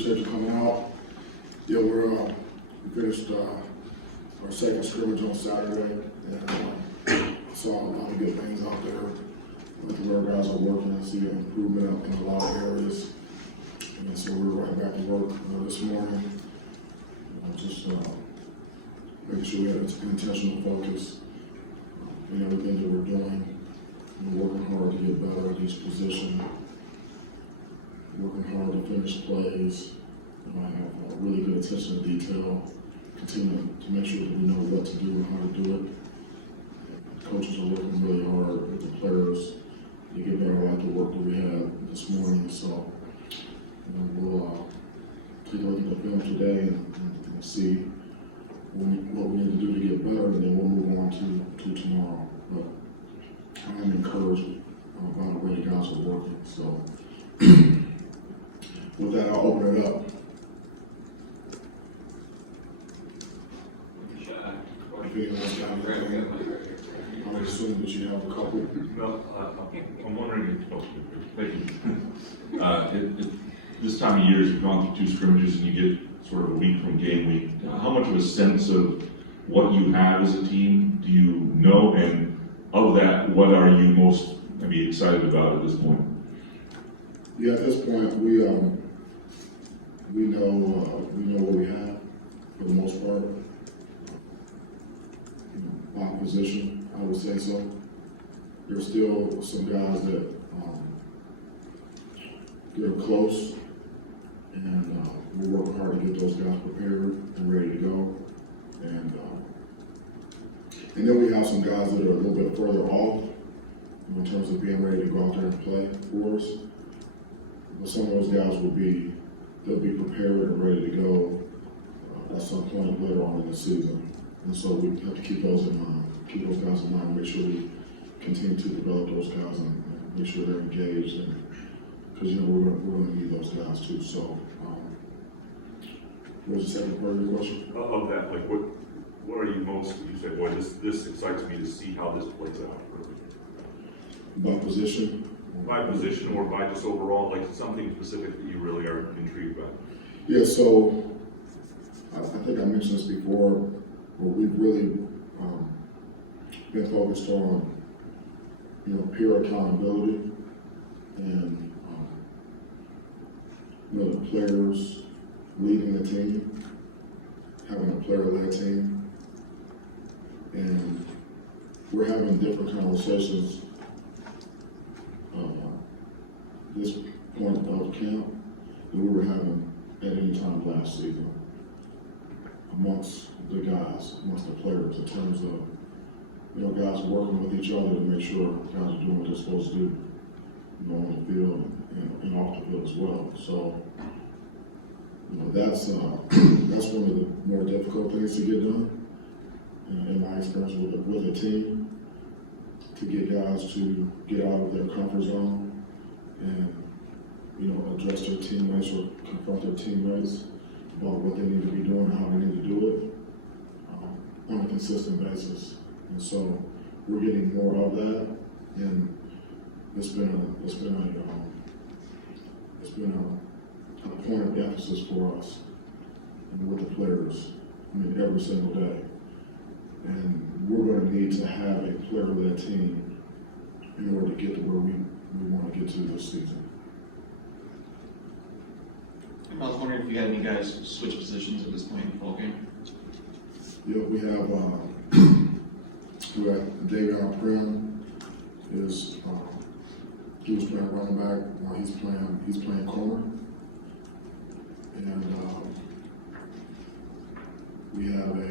appreciate you coming out. Yeah, we finished our second scrimmage on Saturday, and saw a lot of good things out there. The our guys are working. I see an improvement in a lot of areas. And so we're right back to work this morning. Just making sure we have intentional focus in everything that we're doing. We're working hard to get better at each position. Working hard to finish plays. Have really good attention to detail. Continue to make sure that we know what to do and how to do it. Coaches are working really hard with the players to get better at the work that we had this morning. So we'll take a look at the film today and see what we need to do to get better, and then we'll move on to tomorrow. But I am encouraged about the way the guys are working. So with that, I'll open it up. If anyone's got anything, I would assume that you have a couple. Well, I'm wondering if, this time of year, as you've gone through two scrimmages and you get sort of a week from game week, how much of a sense of what you have as a team do you know? And of that, what are you most maybe excited about at this point? Yeah, at this point, we know what we have for the most part. By position, I would say so. There's still some guys that they're close, and we'll work hard to get those guys prepared and ready to go. And then we have some guys that are a little bit further off in terms of being ready to go out there and play for us. But some of those guys they'll be prepared and ready to go at some point later on in the season. And so we have to keep those guys in mind, and make sure we continue to develop those guys and make sure they're engaged, and because we're going to need those guys too. So, what was the second part of your question? Of that, like what are you most? You say, boy, this excites me to see how this plays out. By position. By position, or by just overall, like something specific that you really are intrigued by. Yeah. So, I think I mentioned this before. But we've really been focused on, peer accountability and, the players leading the team, having a player-led team, and we're having different conversations this point of camp than we were having at any time last season amongst the guys, amongst the players, in terms of, guys working with each other to make sure guys are doing what they're supposed to do, on the field and off the field as well. So, that's one of the more difficult things to get done, in my experience with a team, to get guys to get out of their comfort zone and, address their teammates or confront their teammates about what they need to be doing and how they need to do it on a consistent basis. And so we're getting more of that, and it's been a point of emphasis for us and with the players. Every single day. And we're going to need to have a player-led team in order to get to where we want to get to this season. I was wondering if you had any guys switch positions at this point in the ball game. Yeah, we have Davion Prim is he was playing running back. He's playing corner, and we have a let me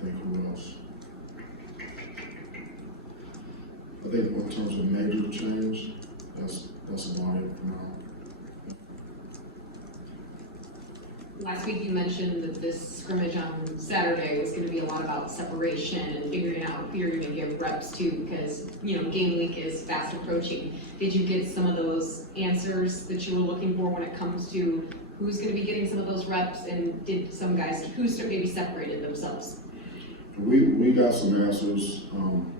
think who else. I think in terms of major change, that's about it for now. Last week you mentioned that this scrimmage on Saturday was going to be a lot about separation and figuring out who you're going to give reps to, because game week is fast approaching. Did you get some of those answers that you were looking for when it comes to who's going to be getting some of those reps, and did some guys who maybe separated themselves? We got some answers. On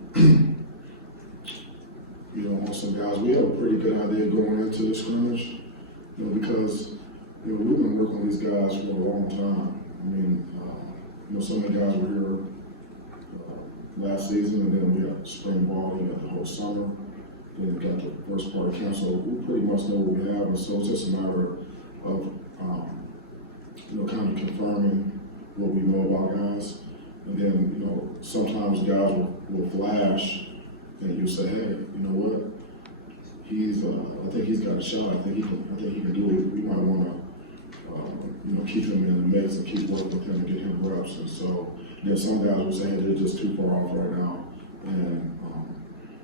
some guys, we have a pretty good idea going into the scrimmage. You know, because, you know, we've been working with these guys for a long time. I mean, you know, some of the guys were here last season, and then we had spring ball, we had the whole summer, then we got the first part of camp, so we pretty much know what we have, and so it's just a matter of, you know, kind of confirming what we know about guys. And then, you know, sometimes guys will flash, and you say, hey, you know what? I think he's got a shot. I think he can do it. We might want to, you know, keep him in the mix and keep working with him and get him reps. And so, then some guys will say, hey, they're just too far off right now, and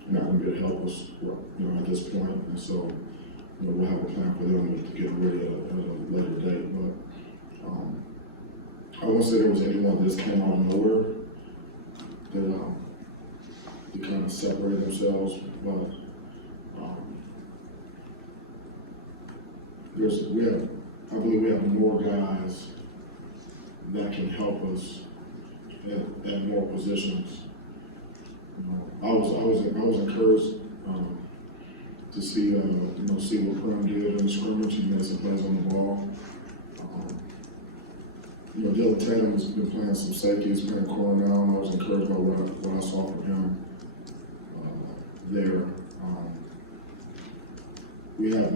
not going to be able to help us, you know, at this point. And so, you know, we'll have a plan for them to get ready at a later date. But I won't say there was anyone that just came out of nowhere that kind of separated themselves, but I believe we have more guys that can help us at more positions. You know, I was encouraged to see you know, see what Crum did in the scrimmage. He made some plays on the ball. You know, Dylan Tatum has been playing some safety. He's playing corner now, and I was encouraged by what I saw from him there. We have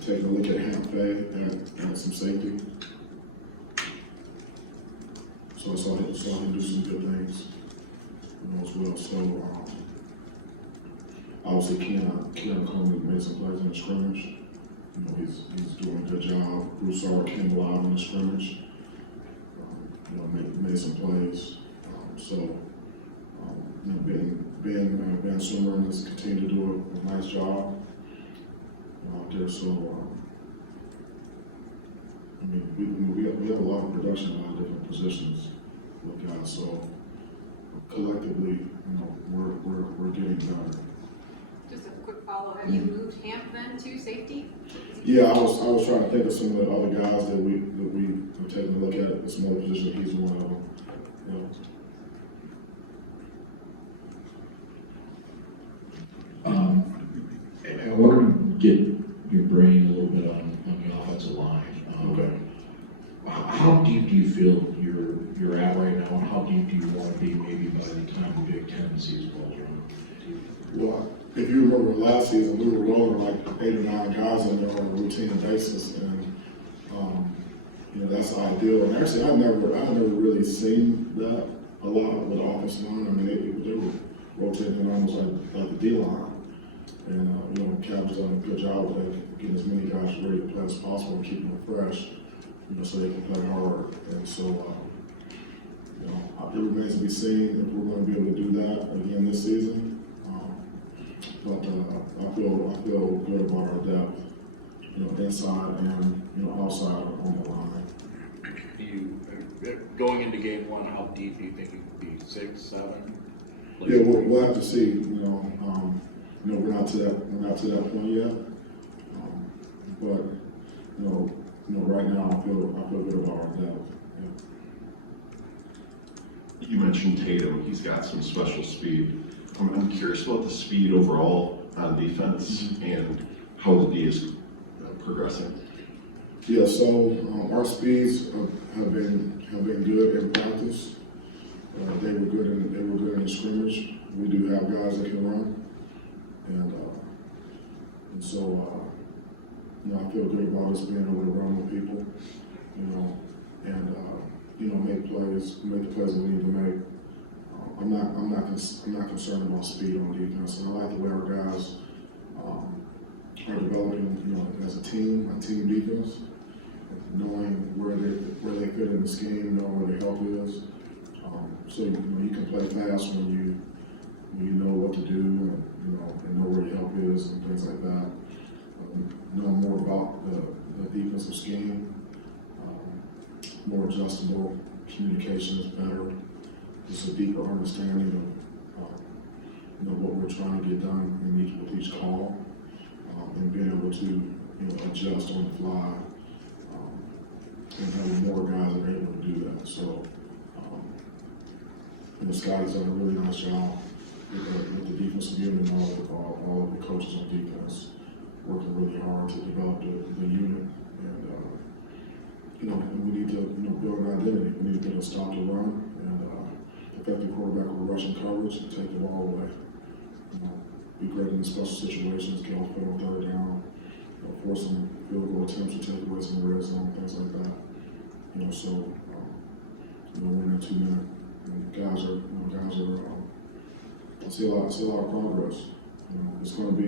taken a look at half at some safety. So I saw him do some good things, you know, as well. So obviously Keon Coleman made some plays in the scrimmage. You know, he's doing a good job. Broussard came alive in the scrimmage. You know, made some plays. You know, Ben Swimmer has continued to do a nice job out there. So I mean, we have a lot of production in a lot of different positions with guys. So collectively, you know, we're getting better. Just a quick follow, have you moved Hamp then to safety? Yeah, I was trying to think of some of the other guys that we have taken a look at the smaller position. He's one of them. I want to get your brain a little bit on the offensive line. Okay. How deep do you feel you're at right now, and how deep do you want to be maybe by the time the Big Ten season rolls around? Well, if you remember last season, we were rolling like 8 or 9 guys in there on a routine basis, and you know, that's ideal. And actually, I never really seen that a lot with the offensive line. I mean, they were rotating almost like the D line, and you know, Cap's done a good job with getting as many guys ready to play as possible and keeping them fresh, you know, so they can play hard. And so, you know, it remains to be seen if we're going to be able to do that again this season. But I feel good about our depth, you know, inside and, you know, outside on the line. Going into game one, how deep do you think it could be? 6, 7? Yeah, we'll have to see. You know, we're not to that point yet. But you know, right now I feel good about our depth. Yeah. You mentioned Tatum. He's got some special speed. I'm curious about the speed overall on defense and how the D is progressing. Yeah, so our speeds have been good in practice. They were good in the scrimmage. We do have guys that can run, and so you know, I feel good about us being able to run with people, you know, and you know, make the plays that we need to make. I'm not concerned about speed on defense, and I like the way our guys are developing, you know, as a team defense, knowing where they fit in the scheme, knowing where their help is. So you know, you can play fast when you know what to do, and you know where your help is and things like that. Know more about the defensive scheme, more adjustable, communication is better. Just a deeper understanding of you know, what we're trying to get done with each call, and being able to, you know, adjust on the fly, and having more guys that are able to do that. So you know, Scotty's done a really nice job with the defensive unit and all of the coaches on defense. working really hard to develop the unit. And, and we need to, build an identity. We need to get a stop to run and effective quarterback with rushing coverage and take the ball away. Be great in the special situations, get off on third down, force some field goal attempts or takeaways in the red zone, things like that. So we're in a 2 minute. And guys are, I see a lot of progress. It's going to be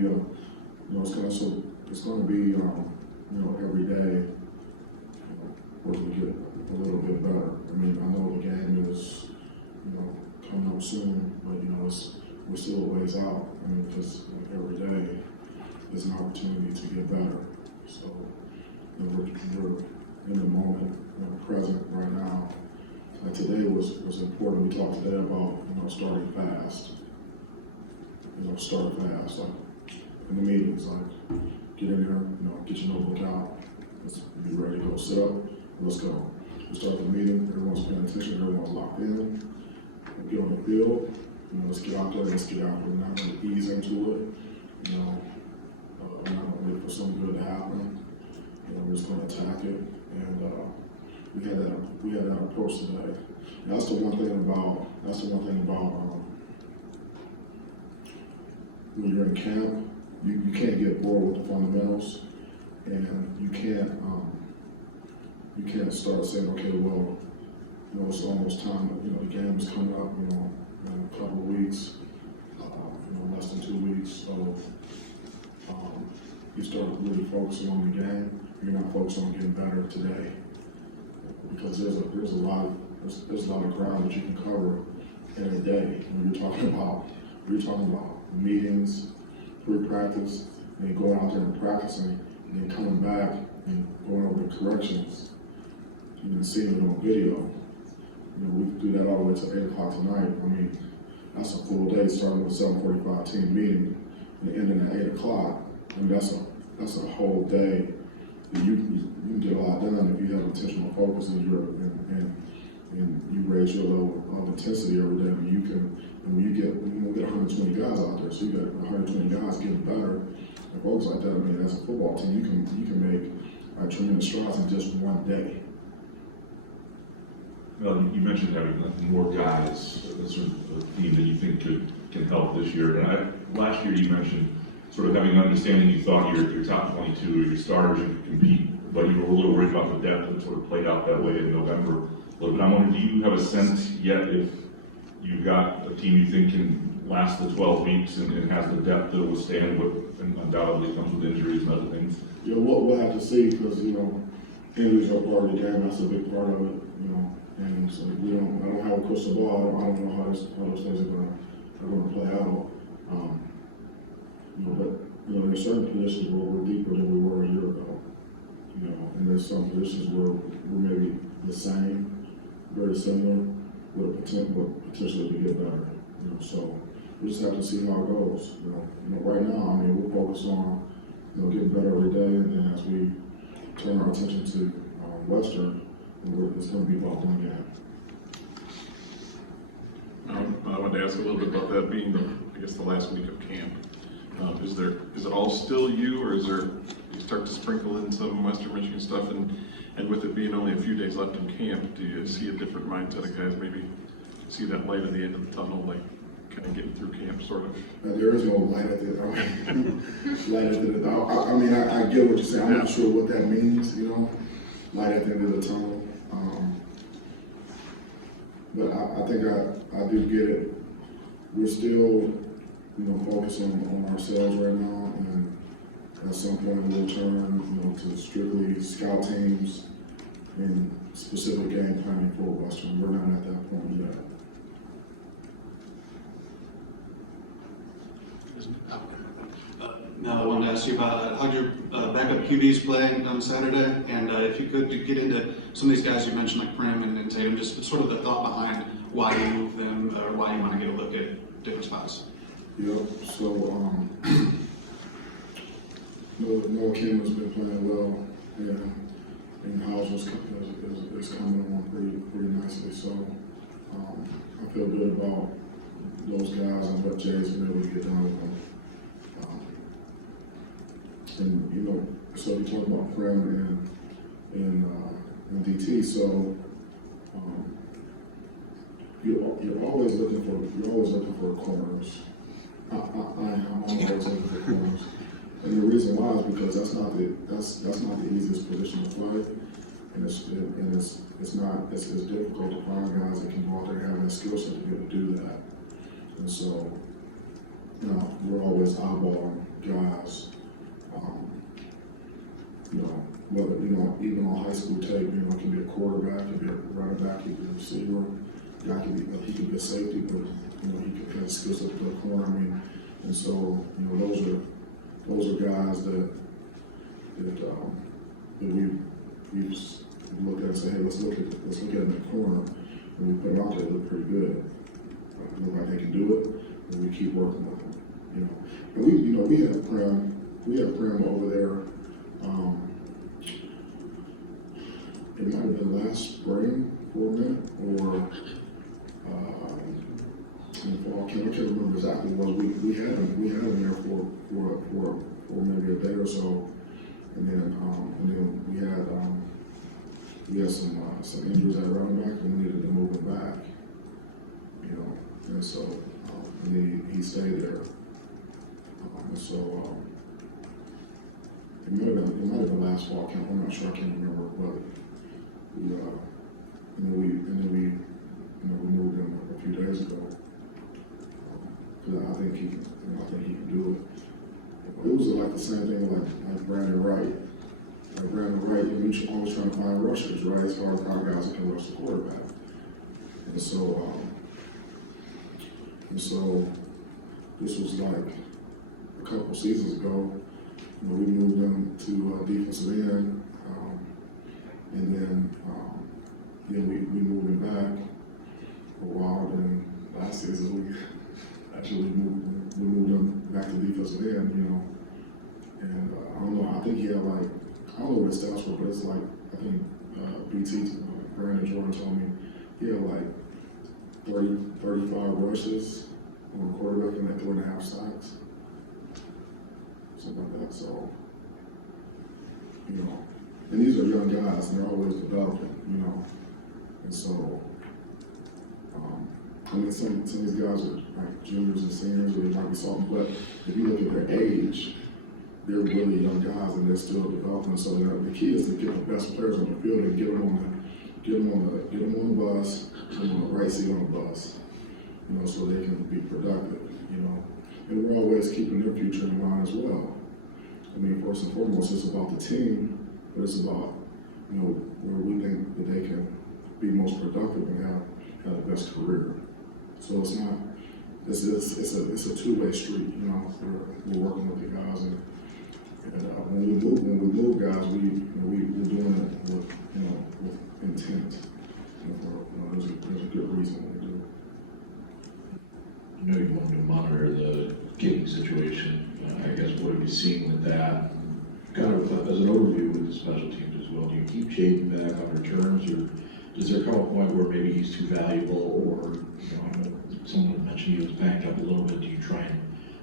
it's going to be, every day, working to get a little bit better. I mean, I know the game is, coming up soon, but we're still a ways out. I mean, because every day is an opportunity to get better. So, we're in the moment, present right now. Like today was important. We talked today about, starting fast. Start fast, like in the meetings, like get in there, get your notebook out. Let's be ready to go. Sit up, let's go. We start the meeting, everyone's paying attention, everyone's locked in. We get on the field, let's get out there, let's get out there. We're not going to ease into it, we're not going to wait for something good to happen. We're just going to attack it. And we had that approach today. And that's the one thing about when you're in camp, you can't get bored with the fundamentals, and you can't start saying, okay, well, it's almost time. The game is coming up, in a couple of weeks, less than 2 weeks. So you start really focusing on the game. You're not focused on getting better today, because there's a lot of ground that you can cover in a day. When you're talking about meetings, pre-practice, and then going out there and practicing, and then coming back and going over the corrections, and seeing it on video. We do that all the way to 8 o'clock tonight. I mean, that's a full day, starting with a 7:45 team meeting and ending at 8 o'clock. I mean, that's a whole day. You can get a lot done if you have intentional focus and you raise your level of intensity every day. I mean, when you get 120 guys out there, so you got 120 guys getting better, and folks like that. I mean, as a football team, you can make tremendous strides in just one day. Well, you mentioned having more guys, that's sort of a theme that you think can help this year. And last year you mentioned sort of having an understanding you thought your top 22 or your starters could compete, but you were a little worried about the depth that sort of played out that way in November a little bit. I'm wondering, do you have a sense yet if you've got a team you think can last the 12 weeks and has the depth to withstand what undoubtedly comes with injuries and other things? We'll have to see, because injuries are part of the game. That's a big part of it. And so I don't have a crystal ball. I don't know how those things are going to play out. But there's certain positions where we're deeper than we were a year ago. And there's some positions where we're maybe the same, very similar, with potentially to get better. So we just have to see how it goes. Right now, I mean, we're focused on getting better every day, and then as we turn our attention to Western, it's going to be about one game. I wanted to ask a little bit about that being the last week of camp. Is it all still you, or you start to sprinkle in some Western Michigan stuff, and with it being only a few days left in camp, do you see a different mindset of guys maybe see that light at the end of the tunnel, like kind of getting through camp, sort of? There is no light at the end. I mean, I get what you're saying. I'm not sure what that means, light at the end of the tunnel. But I think I do get it. We're still, focused on ourselves right now, and at some point we'll turn, to strictly scout teams and specific game planning for Western. We're not at that point yet. Now I wanted to ask you about how'd your backup QBs play on Saturday, and if you could get into some of these guys you mentioned, like Prim and Tatum, just sort of the thought behind why you move them, or why you want to get a look at different spots. Yep. So Noah Kim has been playing well, and Howes is coming on pretty nicely. So I feel good about those guys and what Jay's been able to get done with them. And, you know, so we talk about Prem and DT, so, you're always looking for corners. I'm always looking for corners. And the reason why is because that's not the easiest position to play. And it's difficult to find guys that can go out there and have that skill set to be able to do that. And so, you know, we're always eyeballing guys, you know, whether, you know, even on high school tape, you know, it can be a quarterback, it can be a running back, he can be a receiver, he can be a safety, but, you know, he can have skill set to play corner. I mean, and so, you know, those are guys that we just look at and say, hey, let's look at them in the corner, and we put them out there, they look pretty good. Look like they can do it, and we keep working with them, you know. And we have Prem over there. It might have been last spring for a minute, or in the fall. I can't remember exactly what we had him there for maybe a day or so, and then we had some injuries at running back, and we needed to move him back, you know. And so, and then he stayed there. And so, it might have been last fall. I'm not sure. I can't remember. But we moved him a few days ago. Because I think he can do it. It was like the same thing like Brandon Wright. Like Brandon Wright, you're always trying to find rushers, right? It's hard to find guys that can rush the quarterback. And so this was like a couple seasons ago. You know, we moved him to defensive end, and then we moved him back for a while. Then last season we actually moved him back to defensive end, you know. And I don't know. I think he had I don't know what his stats were, but it's like I think BT Brandon Jordan told me he had 35 rushes on the quarterback and 3.5 sacks. Something like that. So, you know, and these are young guys, and they're always developing, you know. And so, I mean, some of these guys are like juniors and seniors, or they might be something, but if you look at their age, they're really young guys, and they're still developing. So, the key is to get the best players on the field and get them on the bus, put them on the right seat on the bus, you know, so they can be productive, you know. And we're always keeping their future in mind as well. I mean, first and foremost, it's about the team, but it's about, you know, where we think that they can be most productive and have the best career. So it's not, it's a two-way street, you know. We're working with the guys, and when we move guys, we're doing it with, you know, with intent. You know, there's a good reason we do it. I know you want to monitor the kicking situation. I guess what have you seen with that? Kind of as an overview with the special teams as well. Do you keep Jaden back on returns, or does there come a point where maybe he's too valuable, or, you know, I know someone mentioned he was backed up a little bit. Do you try and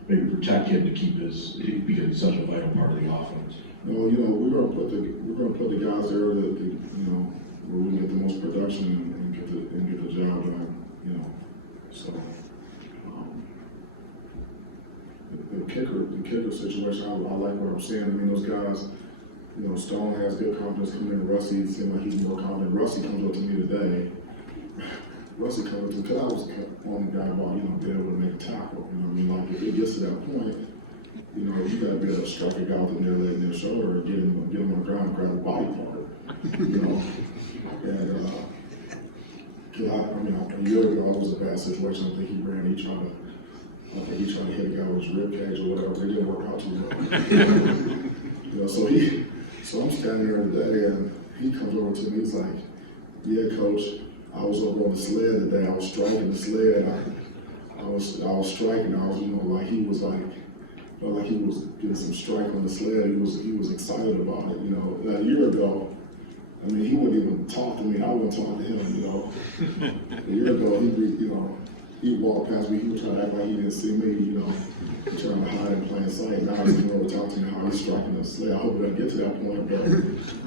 maybe protect him to keep because he's such a vital part of the offense? No, you know, we're gonna put the guys there that, you know, where we get the most production and get the job done, you know. So. The kicker situation, I like what I'm saying. I mean, those guys, you know, Stone has good confidence coming in. Rusty seems like he's more confident. Rusty comes up to me today. Rusty comes up to me, because I was on the guy about, you know, being able to make a tackle. You know what I mean? Like, if it gets to that point, you know, you got to be able to strike a guy with their leg and their shoulder and get him on the ground and grab a body part, you know. And, I mean, a year ago, it was a bad situation. I think he tried to hit a guy with his rib cage or whatever. They didn't work out too well. You know, so I'm standing there today, and he comes over to me. He's like, "Yeah, coach, I was over on the sled today. I was striking the sled. I was striking. I was, you know, like he was like, felt like he was getting some strike on the sled. He was excited about it. You know, a year ago, I mean, he wouldn't even talk to me. I wouldn't talk to him. You know, a year ago, you know. he walked past me, he was trying to act like he didn't see me, you know, trying to hide in plain sight. Now he's coming over to talk to me how he's striking the sled. I hope it doesn't get to that point, but,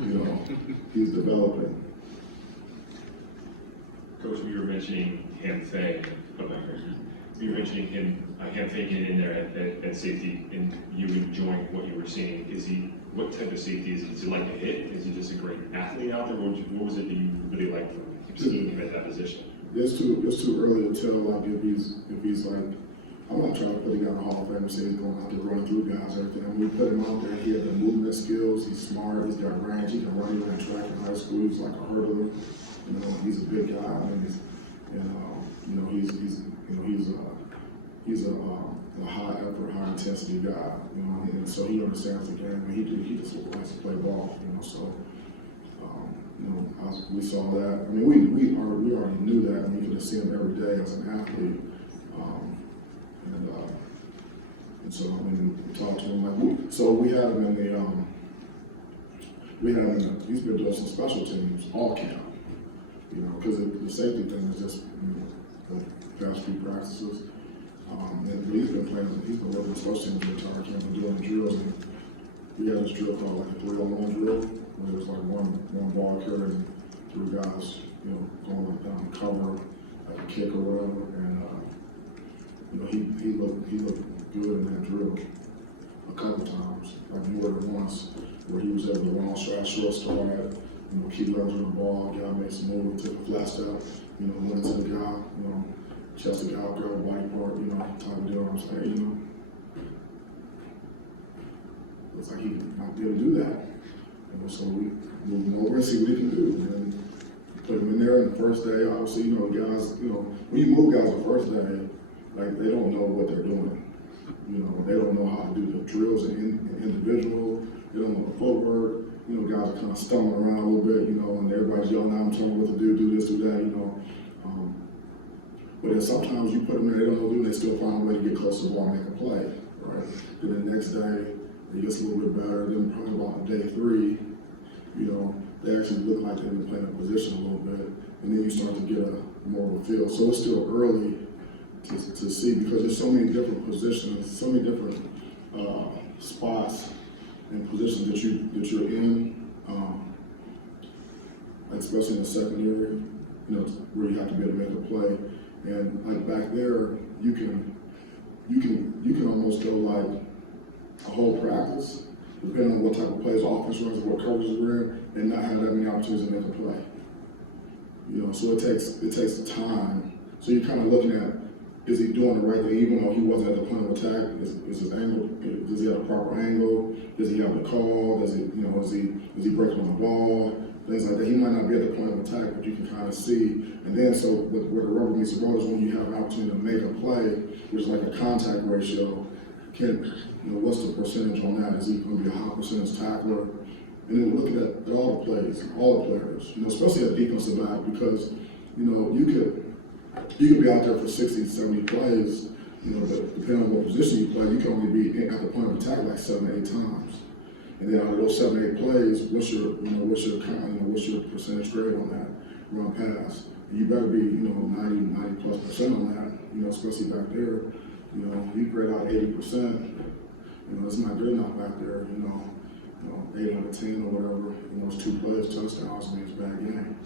you know, he's developing. Coach, we were mentioning him Fay, we were mentioning him getting in there at safety, and you enjoying what you were seeing. What type of safety is he? Does he like to hit? Is he just a great athlete out there? What was it that you really liked from seeing him at that position? It's too early to tell, like, if he's like, I'm not trying to put him in the Hall of Fame and say he's going out there running through guys or everything. I mean, we put him out there, he had the movement skills, he's smart, he's got range, he can run, he ran track in high school, he's like a hurdler. You know, he's a big guy, I mean, he's a high effort, high intensity guy, you know, and so he understands the game, and he just likes to play ball, you know, so, we saw that. I mean, we already knew that, and we could have seen him every day as an athlete, and so, I mean, we talked to him, like, so we had him in he's been doing some special teams all camp, you know, because the safety thing is just, you know, the past few practices. And he's been working with special teams the entire camp and doing the drills. And we had this drill called like a 3-on-1 drill, where there's like one ball carrying 3 guys, you know, going like down the cover, like a kick or whatever. And you know, he looked good in that drill a couple times, like more than once, where he was able to run short start, you know, keep leveraging the ball, guy made some move, took a flat step, you know, went into the guy, you know, chest the guy, grab a white part, you know, type of deal. I'm saying, you know, looks like he might be able to do that. You know, so we moved him over and see what he can do. And put him in there on the first day. Obviously, you know, guys, you know, when you move guys the first day, like, they don't know what they're doing. You know, they don't know how to do the drills in individual. They don't know the footwork. You know, guys are kind of stumbling around a little bit, you know, and everybody's yelling at them, telling them what to do this, do that, you know. But then sometimes you put them there, they don't know what to do, and they still find a way to get close to the ball and make a play, right? Then the next day, it gets a little bit better. Then probably about day 3, you know, they actually look like they've been playing a position a little bit, and then you start to get more of a feel. So it's still early to see, because there's so many different positions, so many different spots and positions that you're in, like especially in the secondary, you know, where you have to be able to make a play. And like back there, you can almost go like a whole practice, depending on what type of plays offense runs and what coverages we're in, and not have that many opportunities to make a play. You know, so it takes time. So you're kind of looking at, is he doing the right thing, even though he wasn't at the point of attack? Is his angle? Does he have a proper angle? Does he have the call? Does he, you know, is he breaking on the ball? Things like that. He might not be at the point of attack, but you can kind of see. And then, so where the rubber meets the road is when you have an opportunity to make a play, which is like a contact ratio. What's the percentage on that? Is he going to be a high percentage tackler? And then looking at all the plays, all the players, you know, especially at defensive back, because, you know, you could be out there for 60, 70 plays, you know, but depending on what position you play, you can only be at the point of attack like 7 or 8 times. And then out of those 7 or 8 plays, what's your percentage grade on that run pass? And you better be, you know, 90+% on that, you know, especially back there. You know, you grade out 80%, you know, it's not good enough back there, you know, 8 out of 10 or whatever, you know, it's 2 plays, touchdowns, I mean, it's a bad game.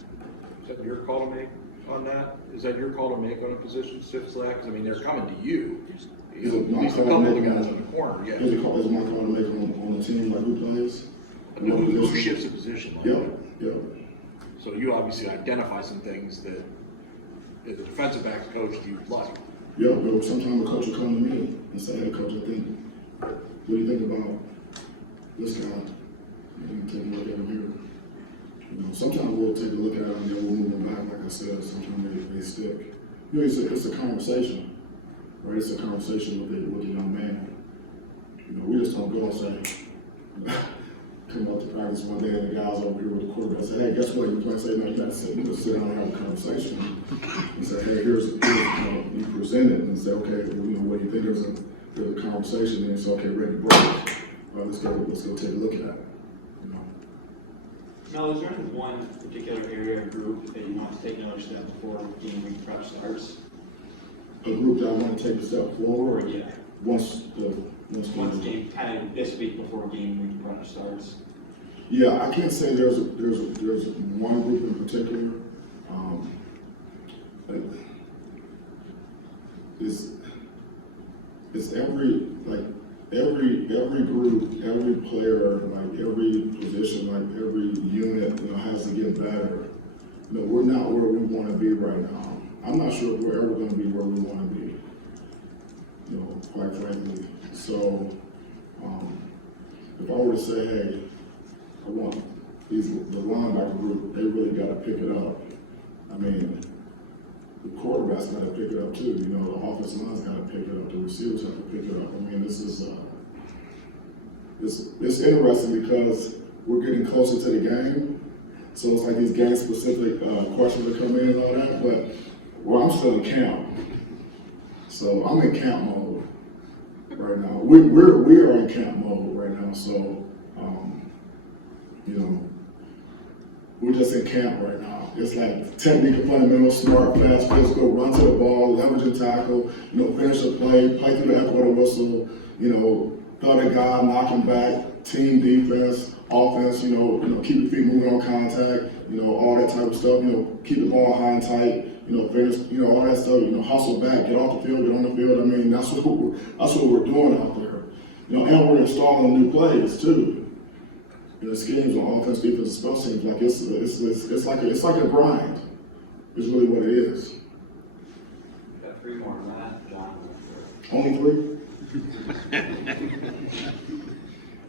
Is that your call to make on that? Is that your call to make on a position, stiff slack? 'Cause I mean, they're coming to you. At least a couple of the guys in the corner, yeah. Is my call to make on the team, like who plays? Who shifts a position? Like Yeah. So you obviously identify some things that, as a defensive backs coach, you like. Yeah, but sometimes the coach will come to me and say, hey, coach, what do you think about this guy? And take a look at him here. You know, sometimes we'll take a look at him and then we'll move him back, like I said, sometimes they stick. You know, it's a conversation, right? It's a conversation with the young man. You know, we just don't go and say, come up to practice one day and the guys over here with the quarterback say, hey, guess what? You play, say, no, you gotta sit down and have a conversation. And say, hey, here's you know, you present it and say, okay, well, you know, what do you think? There's a conversation, and it's okay, ready to break. All right, let's go take a look at it. You know. Now, is there any one particular area or group that you want to take another step before game week prep starts? a group that I want to take a step forward Yeah, once once game, kind of this week before game week run starts. Yeah, I can't say there's one group in particular. But it's every group, every player, like every position, like every unit, has to get better. We're not where we want to be right now. I'm not sure if we're ever going to be where we want to be. Quite frankly. So, if I were to say, hey, I want the linebacker group, they really got to pick it up. I mean, the quarterback's got to pick it up too. The offensive line's got to pick it up. The receivers have to pick it up. I mean, this is it's interesting because we're getting closer to the game. So it's like these game-specific questions that come in and all that. But I'm still in camp. So I'm in camp mode right now. We are in camp mode right now. So we're just in camp right now. It's like technique and fundamentals, smart, fast, physical, run to the ball, leverage and tackle, finish the play through the echo of the whistle, throw the guy, knock him back, team defense, offense, keep your feet moving on contact, all that type of stuff, keep the ball high and tight, finish, all that stuff, hustle back, get off the field, get on the field. I mean, that's what we're doing out there. And we're installing new plays too. The schemes on offense, defense, and special teams, like it's like a grind. It's really what it is. Got 3 more on that, John. Only 3?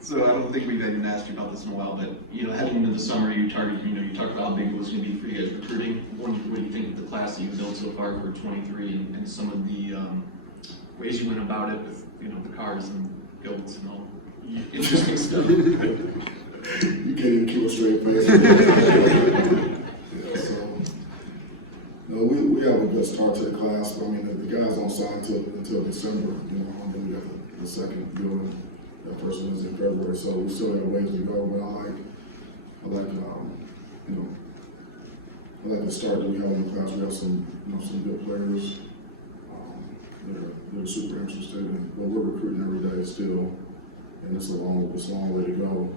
So I don't think we've even asked you about this in a while, but heading into the summer, you talked about how big it was going to be for you guys recruiting. What do you think of the class that you've built so far for 23 and some of the ways you went about it with the cars and guilds and all interesting stuff? You can't even keep a straight face. We have a good start to the class. I mean, the guys don't sign until December. And then we got the second building. That first one is in February, so we still have a ways to go. But I like the start that we have in the class. We have some good players. They're super interested, but we're recruiting every day still, and it's a long way to go.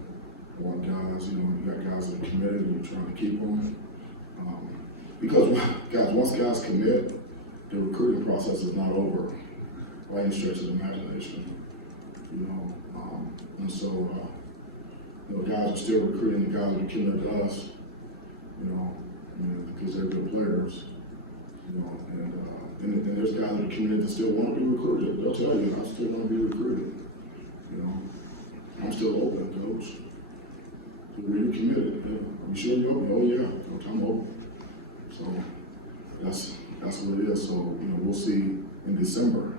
I want guys, you got guys that are committed and you're trying to keep them. Because guys, once guys commit, the recruiting process is not over by any stretch of the imagination. And so guys are still recruiting the guys that are committed to us, because they're good players. And there's guys that are committed that still want to be recruited. They'll tell you, I still want to be recruited. I'm still open, coach. Were you committed? Are you sure you're open? Oh yeah, coach, I'm open. So that's what it is. So we'll see in December,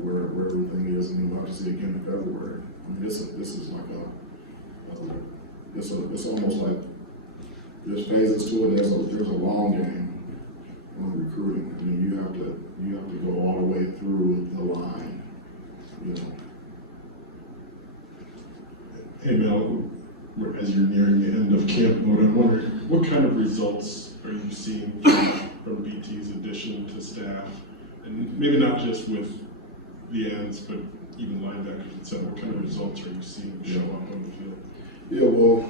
where everything is, and then we'll have to see again in February. I mean, this is like it's almost like there's phases to it. There's a long game on recruiting. I mean, you have to go all the way through the line. Hey Mel, as you're nearing the end of camp mode, I'm wondering what kind of results are you seeing from BT's addition to staff, and maybe not just with the ends, but even linebackers, etc. What kind of results are you seeing show up on the field? Yeah, well,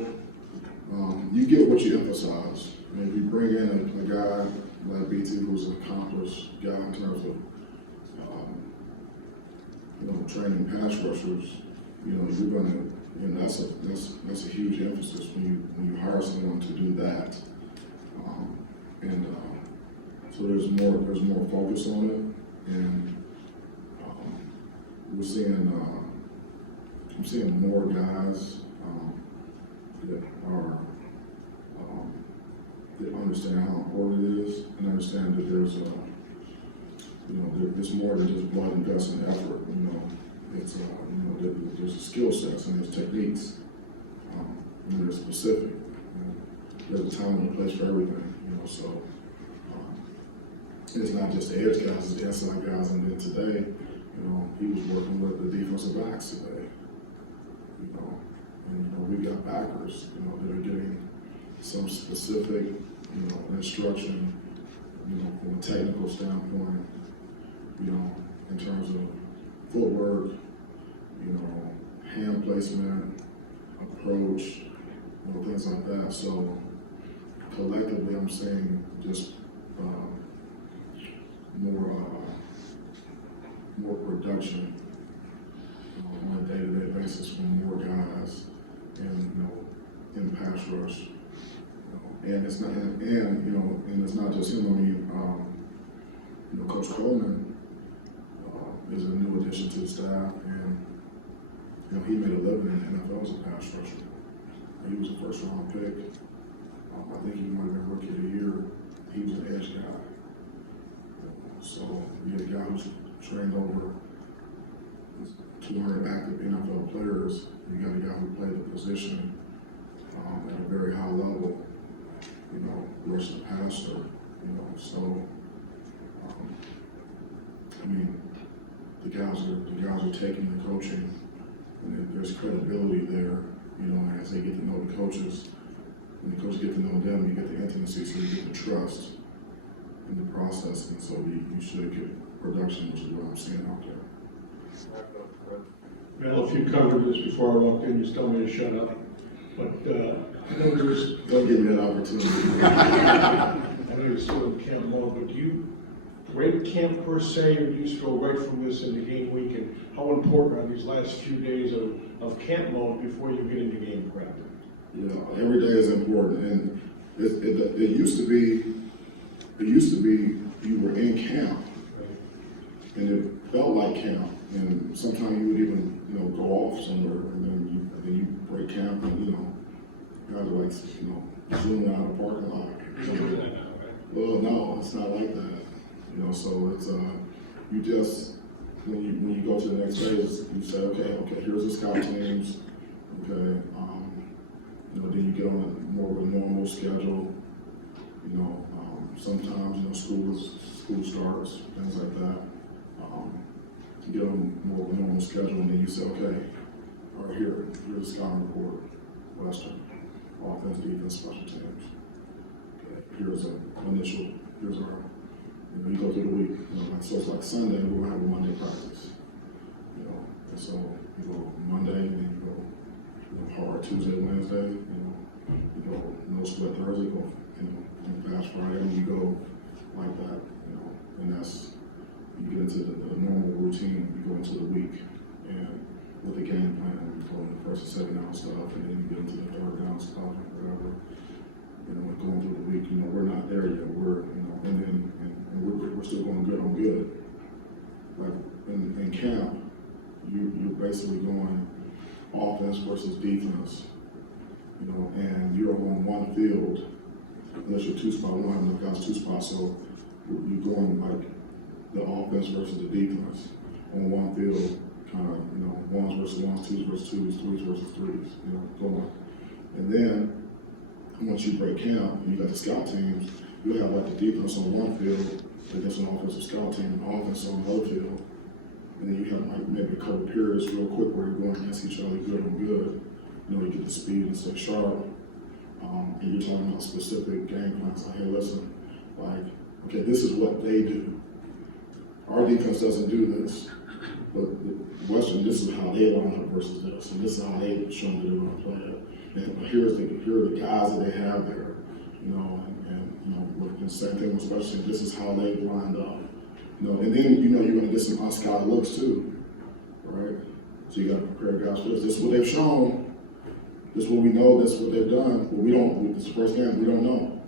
you get what you emphasize. I mean, if you bring in a guy like BT who's an accomplished guy in terms of training pass rushers, you're gonna. And that's a huge emphasis when you hire someone to do that. So there's more focus on it, and I'm seeing more guys that are that understand how important it is, and understand that there's there's more than just blood and guts and effort. It's there's skill sets and there's techniques, and they're specific. There's a time and a place for everything. So it's not just the edge guys, it's the inside guys. And then today, he was working with the defensive backs today. And we got backers, that are getting some specific, instruction, from a technical standpoint, you know, in terms of footwork, you know, hand placement, approach, you know, things like that. So collectively, I'm saying just more production on a day-to-day basis from more guys, and you know, in pass rush. And it's not, and you know, and it's not just him. I mean, you know, Coach Coleman is a new addition to the staff, and you know, he made a living in the NFL as a pass rusher. He was a first-round pick. I think he might have been Rookie of the Year. He was an edge guy. So you get a guy who's trained over 200 active NFL players. You got a guy who played the position at a very high level. You know, rushing the passer. You know, so I mean, the guys are taking the coaching, and there's credibility there. You know, as they get to know the coaches, when the coaches get to know them, you get the intimacy, so you get the trust in the process, and so you should get production, which is what I'm seeing out there. Mel, if you covered this before I walked in, just told me to shut up. But I know there was. Don't give me that opportunity. I know you're still in camp mode, but do you break camp per se, or do you just go right from this into game week? And how important are these last few days of camp mode before you get into game prep? Yeah, every day is important, and it used to be you were in camp, and it felt like camp, and sometimes you would even, you know, go off somewhere, and then you break camp, and you know, guys are like, you know, zooming out of the parking lot. Well, no, it's not like that, you know. So it's you just when you go to the next phase, you say, okay, here's the scout teams, okay. You know, then you get on more of a normal schedule. You know, sometimes, you know, school starts, things like that. You get on more of a normal schedule, and then you say, okay, all right, here's the scouting report, Western, offense, defense, special teams. Okay, here's our, you know, you go through the week, you know, like, so it's like Sunday, we're gonna have a Monday practice. You know, and so you go Monday, and then you go, you know, hard Tuesday, Wednesday, you go no sweat Thursday, go, you know, and fast Friday, and you go like that, you know, and that's, you get into the normal routine, you go into the week, and with the game plan, you go in the first and second down stuff, and then you get into the third down stuff, and whatever, you know, going through the week, you know, we're not there yet, we're, you know, and we're still going good on good. Like, in camp, you're basically going offense versus defense, you know, and you're on one field, unless you're two spot, we don't have enough guys two spots, so you're going like the offense versus the defense on one field, kind of, you know, ones versus ones, twos versus twos, threes versus threes, you know, going. And then once you break camp, and you got the scout teams, you have like the defense on one field against an offensive scout team, and offense on the other field. And then you have like maybe a couple periods real quick where you're going against each other good on good. You know, you get the speed and stay sharp. And you're talking about specific game plans. Like, hey, listen, like, okay, this is what they do. Our defense doesn't do this, but the Western, this is how they line up versus this, and this is how they show them that they're going to play it. And here are the guys that they have there, you know, and you know, the same thing with special teams. This is how they lined up, you know, and then you know you're going to get some unscouted looks too, right? So you got to prepare guys for this. This is what they've shown. This is what we know. This is what they've done. But we don't. This first game, we don't know.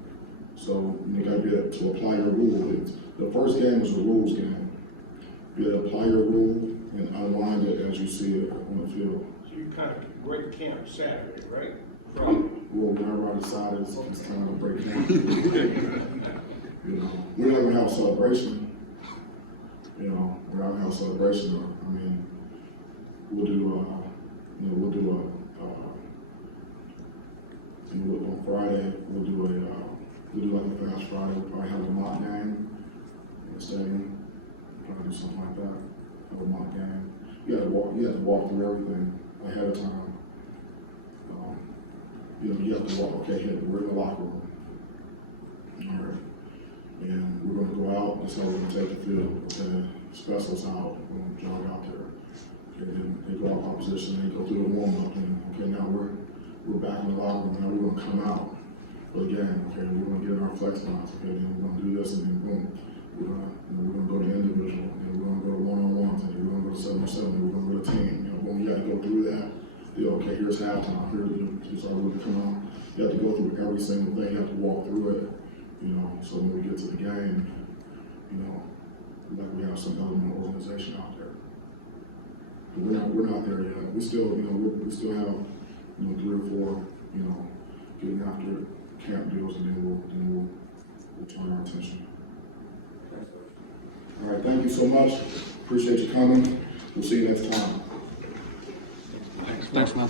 So you got to be able to apply your rule. The first game is a rules game. You got to apply your rule and unwind it as you see it on the field. So you kind of break camp Saturday, right? Well, whenever I decided it's time to break camp. You know, we're not gonna have a celebration. You know, we're not gonna have a celebration. I mean, we'll do on Friday. We'll do like a fast Friday. We'll probably have a mock game in the stadium. Probably do something like that. Have a mock game. You have to walk through everything ahead of time. You know, you have to walk, okay, hey, we're in the locker room. All right. And we're going to go out, that's how we're going to take the field, okay? specialists out, jog out there. Okay, then they go off our position, they go through the warm-up, and okay, now we're back in the locker room, now we're gonna come out. But again, okay, we're gonna get in our flex lines, okay, then we're gonna do this, and then boom, we're gonna go to individual, and we're gonna go to one-on-ones, and then we're gonna go to 7-on-7, and we're gonna go to team. You know, boom, you gotta go through that. You know, okay, here's halftime, here's our rookie come out. You have to go through every single thing, you have to walk through it, you know, so when we get to the game, you know, like we have some element of organization out there. But we're not there yet. We still, you know, we still have, you know, 3 or 4, you know, getting after camp deals, and then we'll turn our attention. All right, thank you so much. Appreciate you coming. We'll see you next time. Thanks, man.